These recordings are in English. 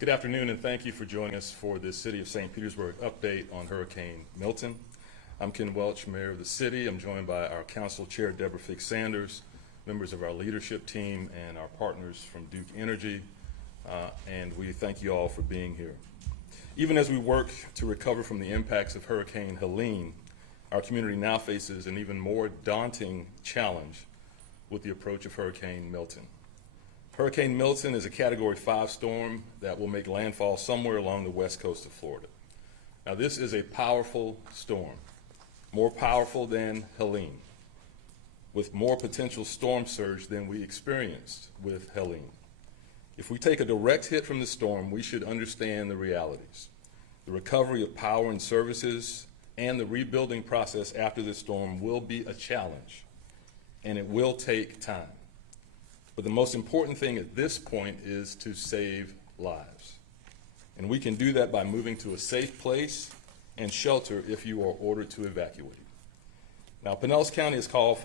Good afternoon, and thank you for joining us for this City of St. Petersburg update on Hurricane Milton. I'm Ken Welch, Mayor of the City. I'm joined by our Council Chair, Deborah Fix-Sanders, members of our leadership team, and our partners from Duke Energy, and we thank you all for being here. Even as we work to recover from the impacts of Hurricane Helene, our community now faces an even more daunting challenge with the approach of Hurricane Milton. Hurricane Milton is a Category 5 storm that will make landfall somewhere along the west coast of Florida. Now, this is a powerful storm, more powerful than Helene, with more potential storm surge than we experienced with Helene. If we take a direct hit from the storm, we should understand the realities. The recovery of power and services and the rebuilding process after this storm will be a challenge, and it will take time. But the most important thing at this point is to save lives. And we can do that by moving to a safe place and shelter if you are ordered to evacuate. Now, Pinellas County has called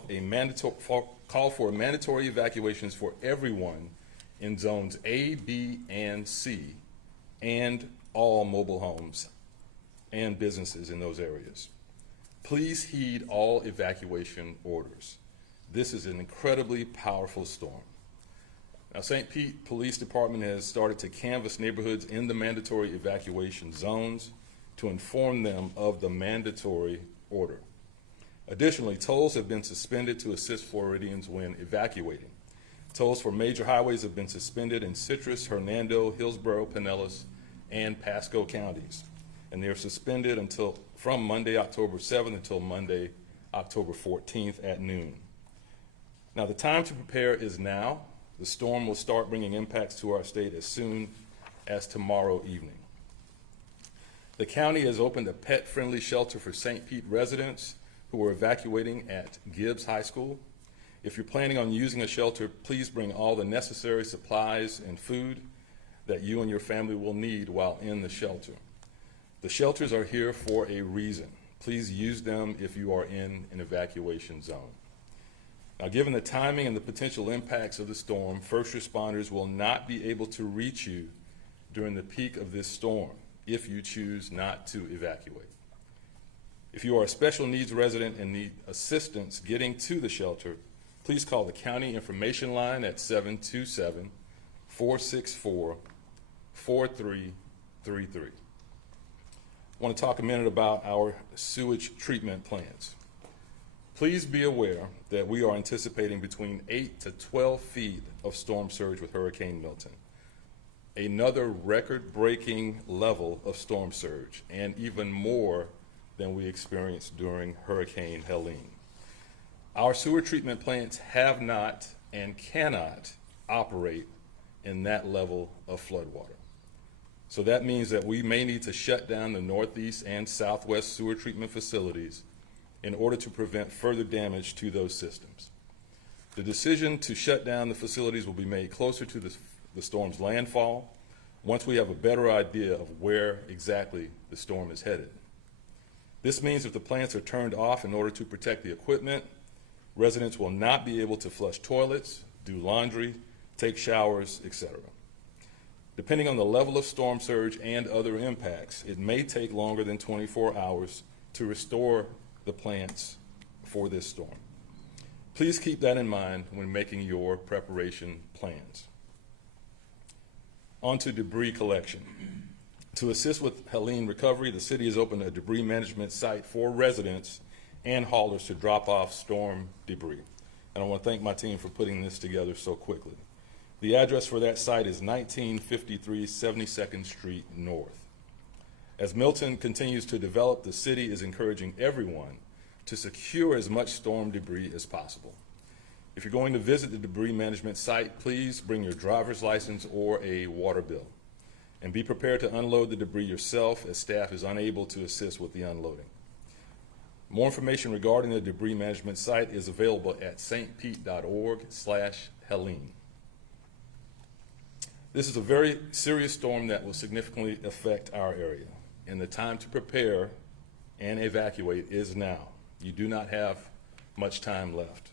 for mandatory evacuations for everyone in zones A, B, and C, and all mobile homes and businesses in those areas. Please heed all evacuation orders. This is an incredibly powerful storm. Now, St. Pete Police Department has started to canvass neighborhoods in the mandatory evacuation zones to inform them of the mandatory order. Additionally, tolls have been suspended to assist Floridians when evacuating. Tolls for major highways have been suspended in Citrus, Hernando, Hillsborough, Pinellas, and Pasco counties. And they are suspended from Monday, October 7th until Monday, October 14th at noon. Now, the time to prepare is now. The storm will start bringing impacts to our state as soon as tomorrow evening. The county has opened a pet-friendly shelter for St. Pete residents who are evacuating at Gibbs High School. If you're planning on using a shelter, please bring all the necessary supplies and food that you and your family will need while in the shelter. The shelters are here for a reason. Please use them if you are in an evacuation zone. Now, given the timing and the potential impacts of the storm, first responders will not be able to reach you during the peak of this storm if you choose not to evacuate. If you are a special needs resident and need assistance getting to the shelter, please call the county information line at 727-464-4333. I want to talk a minute about our sewage treatment plants. Please be aware that we are anticipating between 8 to 12 feet of storm surge with Hurricane Milton. Another record-breaking level of storm surge, and even more than we experienced during Hurricane Helene. Our sewer treatment plants have not and cannot operate in that level of floodwater. So that means that we may need to shut down the northeast and southwest sewer treatment facilities in order to prevent further damage to those systems. The decision to shut down the facilities will be made closer to the storm's landfall once we have a better idea of where exactly the storm is headed. This means if the plants are turned off in order to protect the equipment, residents will not be able to flush toilets, do laundry, take showers, etc. Depending on the level of storm surge and other impacts, it may take longer than 24 hours to restore the plants for this storm. Please keep that in mind when making your preparation plans. On to debris collection. To assist with Helene recovery, the city has opened a debris management site for residents and haulers to drop off storm debris. And I want to thank my team for putting this together so quickly. The address for that site is 1953 72nd Street North. As Milton continues to develop, the city is encouraging everyone to secure as much storm debris as possible. If you're going to visit the debris management site, please bring your driver's license or a water bill. And be prepared to unload the debris yourself, as staff is unable to assist with the unloading. More information regarding the debris management site is available at stpete.org/Helene. This is a very serious storm that will significantly affect our area, and the time to prepare and evacuate is now. You do not have much time left.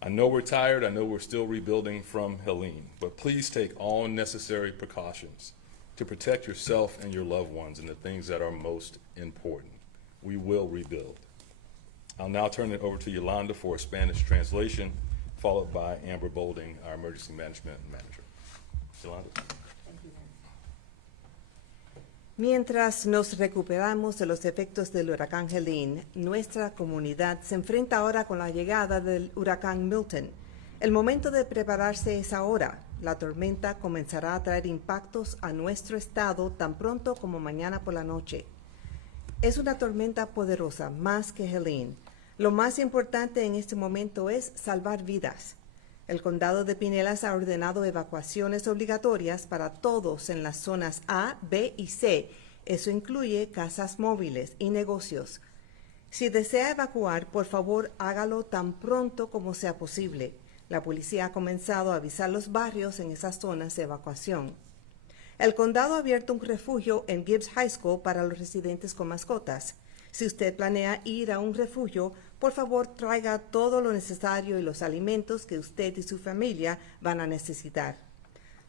I know we're tired. I know we're still rebuilding from Helene, but please take all necessary precautions to protect yourself and your loved ones and the things that are most important. We will rebuild. I'll now turn it over to Yolanda for a Spanish translation, followed by Amber Bolding, our emergency management manager. Yolanda. Mientras nos recuperamos de los efectos del huracán Helene, nuestra comunidad se enfrenta ahora con la llegada del huracán Milton. El momento de prepararse es ahora. La tormenta comenzará a traer impactos a nuestro estado tan pronto como mañana por la noche. Es una tormenta poderosa, más que Helene. Lo más importante en este momento es salvar vidas. El condado de Pinellas ha ordenado evacuaciones obligatorias para todos en las zonas A, B y C. Eso incluye casas móviles y negocios. Si desea evacuar, por favor, hágalo tan pronto como sea posible. La policía ha comenzado a avisar los barrios en esas zonas de evacuación. El condado ha abierto un refugio en Gibbs High School para los residentes con mascotas. Si usted planea ir a un refugio, por favor traiga todo lo necesario y los alimentos que usted y su familia van a necesitar.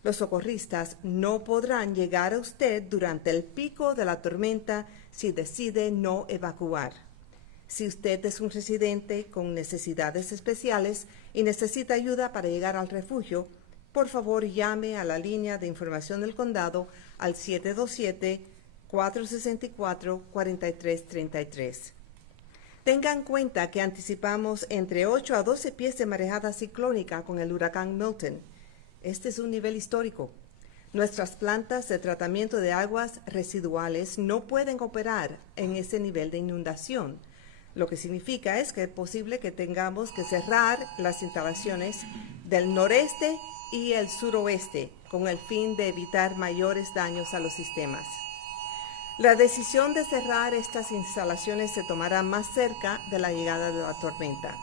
Los socorristas no podrán llegar a usted durante el pico de la tormenta si decide no evacuar. Si usted es un residente con necesidades especiales y necesita ayuda para llegar al refugio, por favor llame a la línea de información del condado al 727-464-4333. Tengan en cuenta que anticipamos entre 8 a 12 pies de marejada ciclónica con el huracán Milton. Este es un nivel histórico. Nuestras plantas de tratamiento de aguas residuales no pueden operar en ese nivel de inundación, lo que significa es que es posible que tengamos que cerrar las instalaciones del noreste y el suroeste con el fin de evitar mayores daños a los sistemas. La decisión de cerrar estas instalaciones se tomará más cerca de la llegada de la tormenta.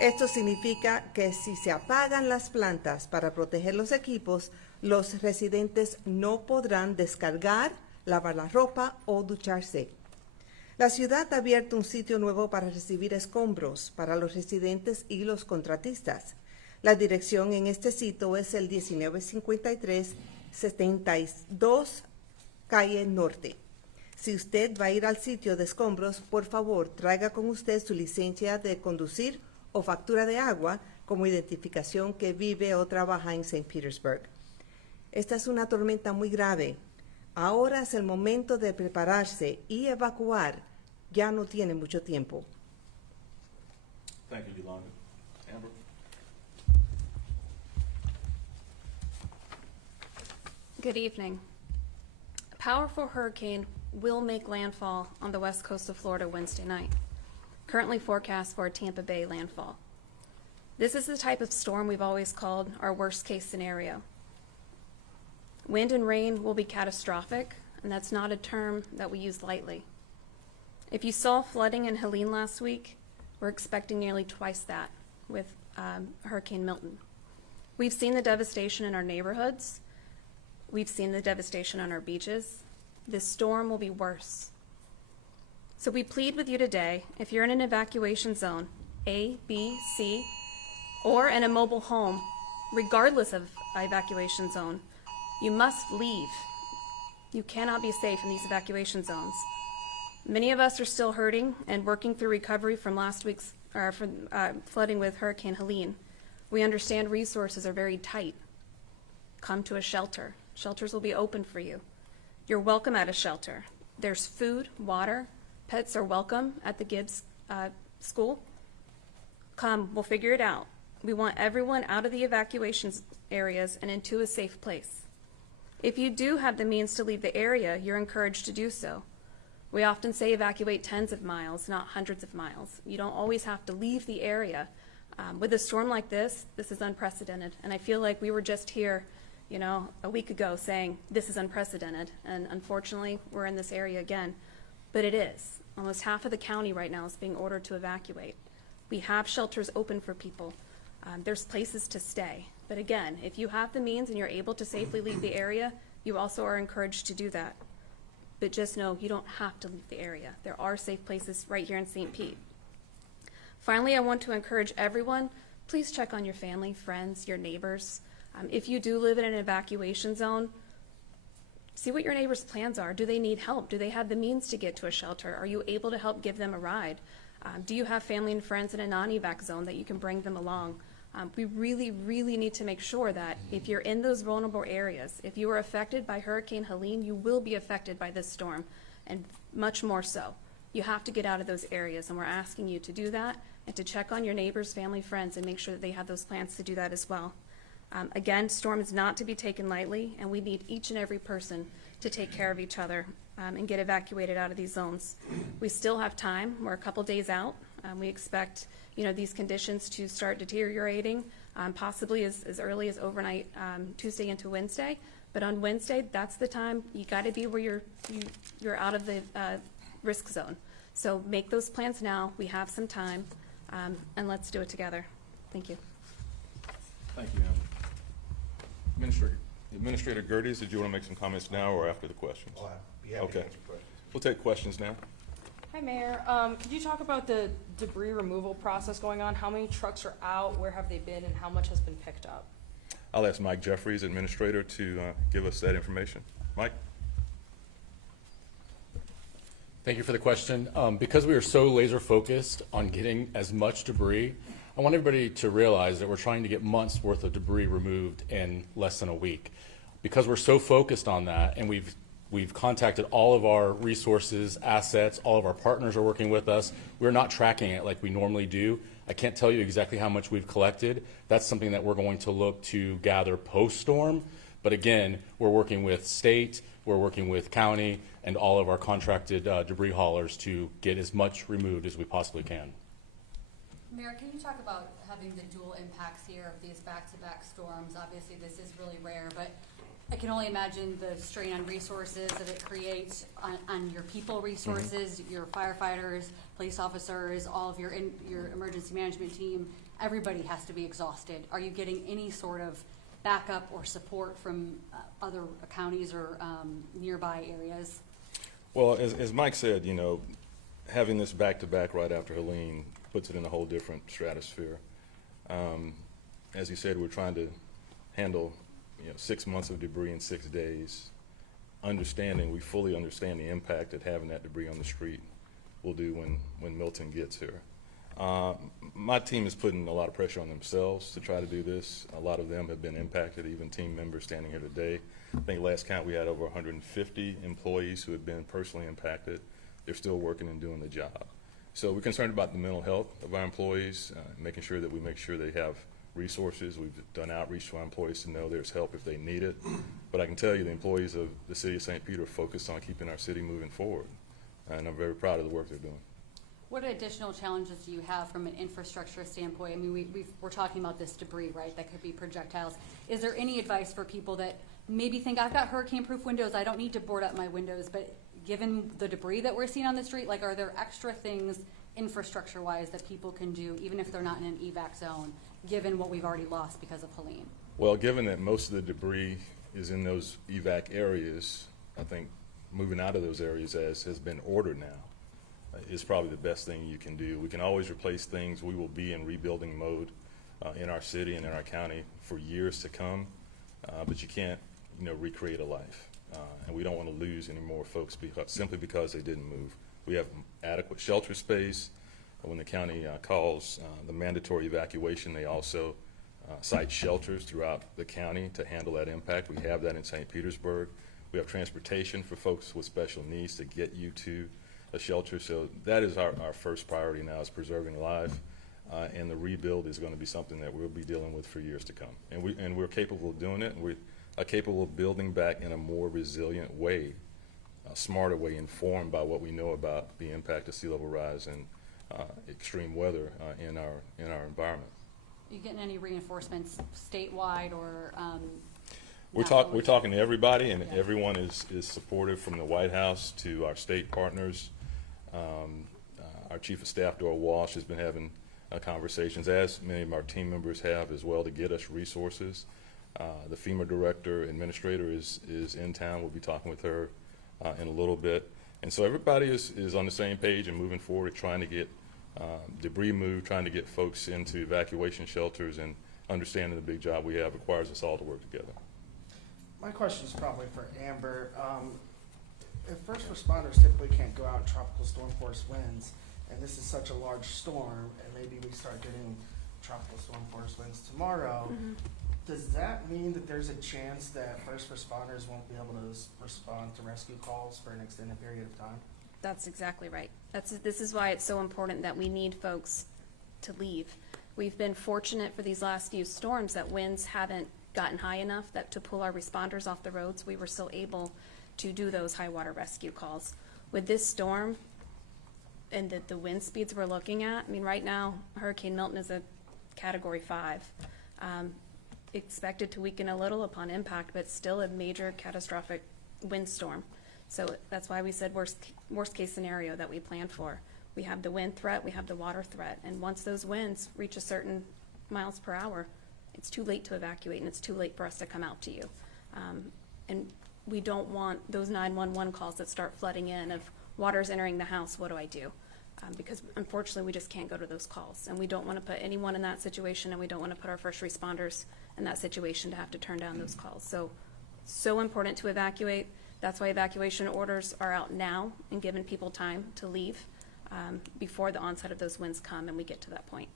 Esto significa que si se apagan las plantas para proteger los equipos, los residentes no podrán descargar, lavar la ropa o ducharse. La ciudad ha abierto un sitio nuevo para recibir escombros para los residentes y los contratistas. La dirección en este sitio es el 1953 72 Calle Norte. Si usted va a ir al sitio de escombros, por favor, traiga con usted su licencia de conducir o factura de agua como identificación que vive o trabaja en St. Petersburg. Esta es una tormenta muy grave. Ahora es el momento de prepararse y evacuar. Ya no tiene mucho tiempo. Thank you, Yolanda. Amber? Good evening. A powerful hurricane will make landfall on the west coast of Florida Wednesday night. Currently forecast for a Tampa Bay landfall. This is the type of storm we've always called our worst case scenario. Wind and rain will be catastrophic, and that's not a term that we use lightly. If you saw flooding in Helene last week, we're expecting nearly twice that with Hurricane Milton. We've seen the devastation in our neighborhoods. We've seen the devastation on our beaches. This storm will be worse. So we plead with you today, if you're in an evacuation zone, A, B, C, or in a mobile home, regardless of evacuation zone, you must leave. You cannot be safe in these evacuation zones. Many of us are still hurting and working through recovery from last week's flooding with Hurricane Helene. We understand resources are very tight. Come to a shelter. Shelters will be open for you. You're welcome at a shelter. There's food, water. Pets are welcome at the Gibbs school. Come, we'll figure it out. We want everyone out of the evacuation areas and into a safe place. If you do have the means to leave the area, you're encouraged to do so. We often say evacuate tens of miles, not hundreds of miles. You don't always have to leave the area. With a storm like this is unprecedented. And I feel like we were just here, a week ago saying this is unprecedented. And unfortunately, we're in this area again. But it is. Almost half of the county right now is being ordered to evacuate. We have shelters open for people. There's places to stay. But again, if you have the means and you're able to safely leave the area, you also are encouraged to do that. But just know you don't have to leave the area. There are safe places right here in St. Pete. Finally, I want to encourage everyone, please check on your family, friends, your neighbors. If you do live in an evacuation zone, See what your neighbors' plans are. Do they need help? Do they have the means to get to a shelter? Are you able to help give them a ride? Do you have family and friends in a non-evac zone that you can bring them along? We really, really need to make sure that if you're in those vulnerable areas, if you were affected by Hurricane Helene, you will be affected by this storm, and much more so. You have to get out of those areas, and we're asking you to do that and to check on your neighbors, family, friends, and make sure that they have those plans to do that as well. Again, storm is not to be taken lightly, and we need each and every person to take care of each other and get evacuated out of these zones. We still have time. We're a couple days out. We expect, these conditions to start deteriorating, possibly as early as overnight, Tuesday into Wednesday. But on Wednesday, that's the time you got to be where you're out of the risk zone. So make those plans now. We have some time, and let's do it together. Thank you. Thank you, Administrator Gerdes, did you want to make some comments now or after the questions? I'll be happy to Okay. answer questions. We'll take questions now. Hi, Mayor. Could you talk about the debris removal process going on? How many trucks are out? Where have they been? And how much has been picked up? I'll ask Mike Jeffries, Administrator, to give us that information. Mike? Thank you for the question. Because we are so laser focused on getting as much debris, I want everybody to realize that we're trying to get months worth of debris removed in less than a week. Because we're so focused on that, and we've contacted all of our resources, assets, all of our partners are working with us. We're not tracking it like we normally do. I can't tell you exactly how much we've collected. That's something that we're going to look to gather post-storm. But again, we're working with state, we're working with county, and all of our contracted debris haulers to get as much removed as we possibly can. Mayor, can you talk about having the dual impacts here of these back-to-back storms? Obviously, this is really rare, but I can only imagine the strain on resources that it creates on your people resources, your firefighters, police officers, all of your emergency management team. Everybody has to be exhausted. Are you getting any sort of backup or support from other counties or nearby areas? Well, as Mike said, having this back-to-back right after Helene puts it in a whole different stratosphere. As you said, we're trying to handle 6 months of debris in 6 days, we fully understand the impact that having that debris on the street will do when Milton gets here. My team is putting a lot of pressure on themselves to try to do this. A lot of them have been impacted, even team members standing here today. I think last count we had over 150 employees who have been personally impacted. They're still working and doing the job. So we're concerned about the mental health of our employees, making sure that we make sure they have resources. We've done outreach to our employees to know there's help if they need it. But I can tell you the employees of the city of St. Peter are focused on keeping our city moving forward. And I'm very proud of the work they're doing. What additional challenges do you have from an infrastructure standpoint? I mean, we're talking about this debris, right? That could be projectiles. Is there any advice for people that maybe think, I've got hurricane-proof windows, I don't need to board up my windows, but given the debris that we're seeing on the street, are there extra things infrastructure-wise that people can do, even if they're not in an evac zone, given what we've already lost because of Helene? Well, given that most of the debris is in those evac areas, I think moving out of those areas, as has been ordered now, is probably the best thing you can do. We can always replace things. We will be in rebuilding mode in our city and in our county for years to come, but you can't recreate a life. And we don't want to lose any more folks simply because they didn't move. We have adequate shelter space. When the county calls the mandatory evacuation, they also site shelters throughout the county to handle that impact. We have that in St. Petersburg. We have transportation for folks with special needs to get you to a shelter. So that is our first priority now, is preserving life. And the rebuild is going to be something that we'll be dealing with for years to come. And we're capable of doing it. And we are capable of building back in a more resilient way, a smarter way, informed by what we know about the impact of sea level rise and extreme weather in our environment. Are you getting any reinforcements statewide or? We're talking to everybody, and everyone is supportive, from the White House to our state partners. Our Chief of Staff, Dora Walsh, has been having conversations, as many of our team members have as well, to get us resources. The FEMA director, administrator is in town. We'll be talking with her in a little bit. And so everybody is on the same page and moving forward, trying to get debris moved, trying to get folks into evacuation shelters, and understanding the big job we have requires us all to work together. My question is probably for Amber. If first responders typically can't go out in tropical storm force winds, and this is such a large storm, and maybe we start getting tropical storm force winds tomorrow, does that mean that there's a chance that first responders won't be able to respond to rescue calls for an extended period of time? That's exactly right. This is why it's so important that we need folks to leave. We've been fortunate for these last few storms that winds haven't gotten high enough that to pull our responders off the roads. We were still able to do those high water rescue calls. With this storm and the wind speeds we're looking at, I mean, right now, Hurricane Milton is a Category 5. Expected to weaken a little upon impact, but still a major catastrophic windstorm. So that's why we said worst case scenario that we planned for. We have the wind threat, we have the water threat, and once those winds reach a certain miles per hour, it's too late to evacuate, and it's too late for us to come out to you. And we don't want those 911 calls that start flooding in of water's entering the house, what do I do? Because unfortunately we just can't go to those calls, and we don't want to put anyone in that situation, and we don't want to put our first responders in that situation to have to turn down those calls. So important to evacuate. That's why evacuation orders are out now and giving people time to leave before the onset of those winds come and we get to that point.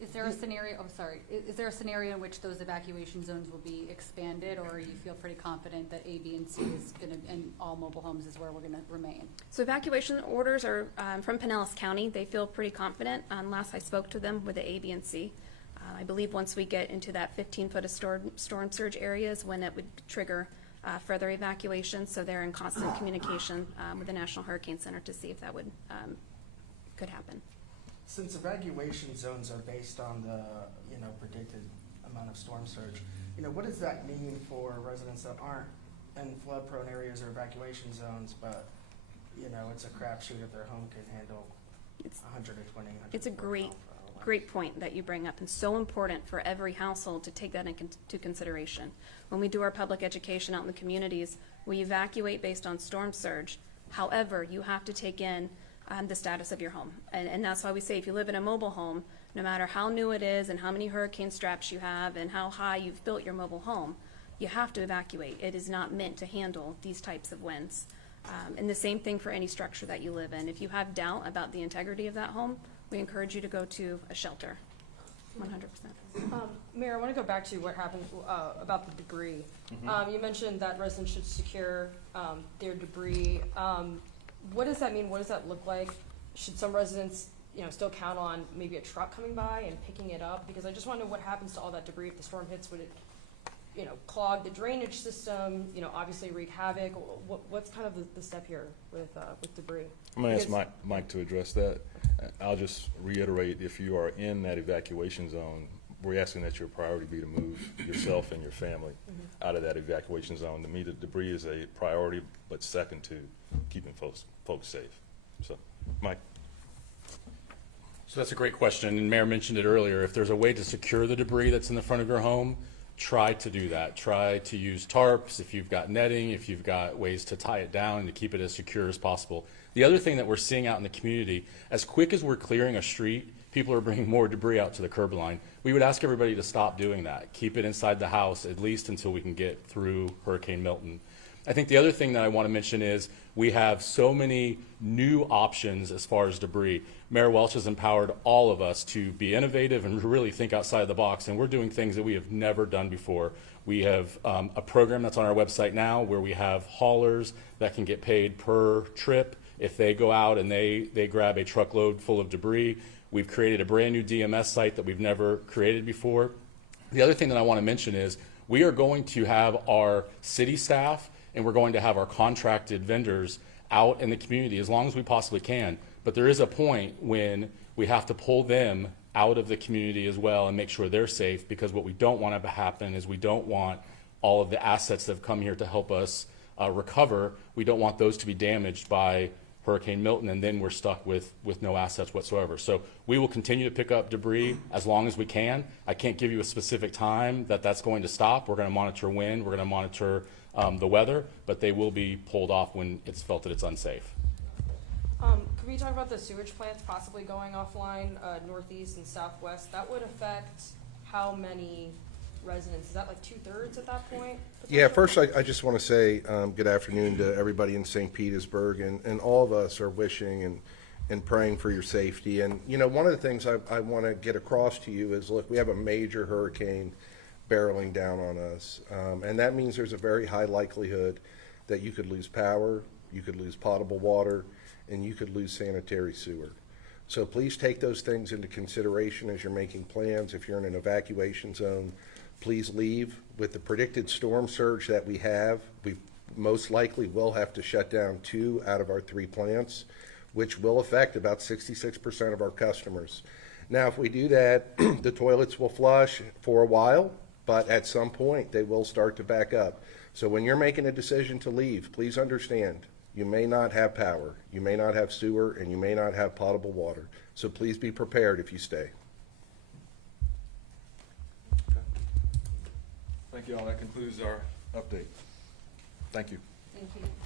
Is there a scenario, I'm sorry, is there a scenario in which those evacuation zones will be expanded, or you feel pretty confident that A, B, and C is gonna, and all mobile homes is where we're gonna remain? So evacuation orders are from Pinellas County. They feel pretty confident. Last I spoke to them with the A, B, and C. I believe once we get into that 15-foot of storm surge areas when it would trigger further evacuation. So they're in constant communication with the National Hurricane Center to see if that would could happen. Since evacuation zones are based on the predicted amount of storm surge, what does that mean for residents that aren't in flood-prone areas or evacuation zones, but it's a crapshoot if their home can handle 120. It's a great point that you bring up, and so important for every household to take that into consideration. When we do our public education out in the communities, we evacuate based on storm surge. However, you have to take in the status of your home. And that's why we say if you live in a mobile home, no matter how new it is and how many hurricane straps you have and how high you've built your mobile home, you have to evacuate. It is not meant to handle these types of winds. And the same thing for any structure that you live in. If you have doubt about the integrity of that home, we encourage you to go to a shelter, 100%. Mayor, I want to go back to what happened about the debris. You mentioned that residents should secure their debris. What does that mean? What does that look like? Should some residents, still count on maybe a truck coming by and picking it up? Because I just want to know what happens to all that debris if the storm hits. Would it, clog the drainage system? Obviously wreak havoc. What's kind of the step here with debris? I'm going to ask Mike to address that. I'll just reiterate, if you are in that evacuation zone, we're asking that your priority be to move yourself and your family out of that evacuation zone. To me, the debris is a priority, but second to keeping folks safe. So, Mike. So that's a great question, and Mayor mentioned it earlier. If there's a way to secure the debris that's in the front of your home, try to do that. Try to use tarps if you've got netting, if you've got ways to tie it down and to keep it as secure as possible. The other thing that we're seeing out in the community, as quick as we're clearing a street, people are bringing more debris out to the curb line. We would ask everybody to stop doing that. Keep it inside the house, at least until we can get through Hurricane Milton. I think the other thing that I want to mention is we have so many new options as far as debris. Mayor Welch has empowered all of us to be innovative and really think outside the box, and we're doing things that we have never done before. We have a program that's on our website now where we have haulers that can get paid per trip if they go out and they grab a truckload full of debris. We've created a brand new DMS site that we've never created before. The other thing that I want to mention is we are going to have our city staff and we're going to have our contracted vendors out in the community as long as we possibly can. But there is a point when we have to pull them out of the community as well and make sure they're safe, because what we don't want to happen is we don't want all of the assets that have come here to help us recover, we don't want those to be damaged by Hurricane Milton, and then we're stuck with no assets whatsoever. So we will continue to pick up debris as long as we can. I can't give you a specific time that's going to stop. We're going to monitor wind, we're going to monitor the weather, but they will be pulled off when it's felt that it's unsafe. Could we talk about the sewage plants possibly going offline, northeast and southwest? That would affect how many residents? Is that like 2/3 at that point? Yeah, potentially? first I just want to say good afternoon to everybody in St. Petersburg, and all of us are wishing and praying for your safety. And, you know, one of the things I want to get across to you is, look, we have a major hurricane barreling down on us, and that means there's a very high likelihood that you could lose power, you could lose potable water, and you could lose sanitary sewer. So please take those things into consideration as you're making plans. If you're in an evacuation zone, please leave. With the predicted storm surge that we have, we most likely will have to shut down 2 out of our 3 plants, which will affect about 66% of our customers. Now, if we do that, the toilets will flush for a while, but at some point they will start to back up. So when you're making a decision to leave, please understand, you may not have power, you may not have sewer, and you may not have potable water. So please be prepared if you stay. Thank you all. That concludes our update. Thank you. Thank you.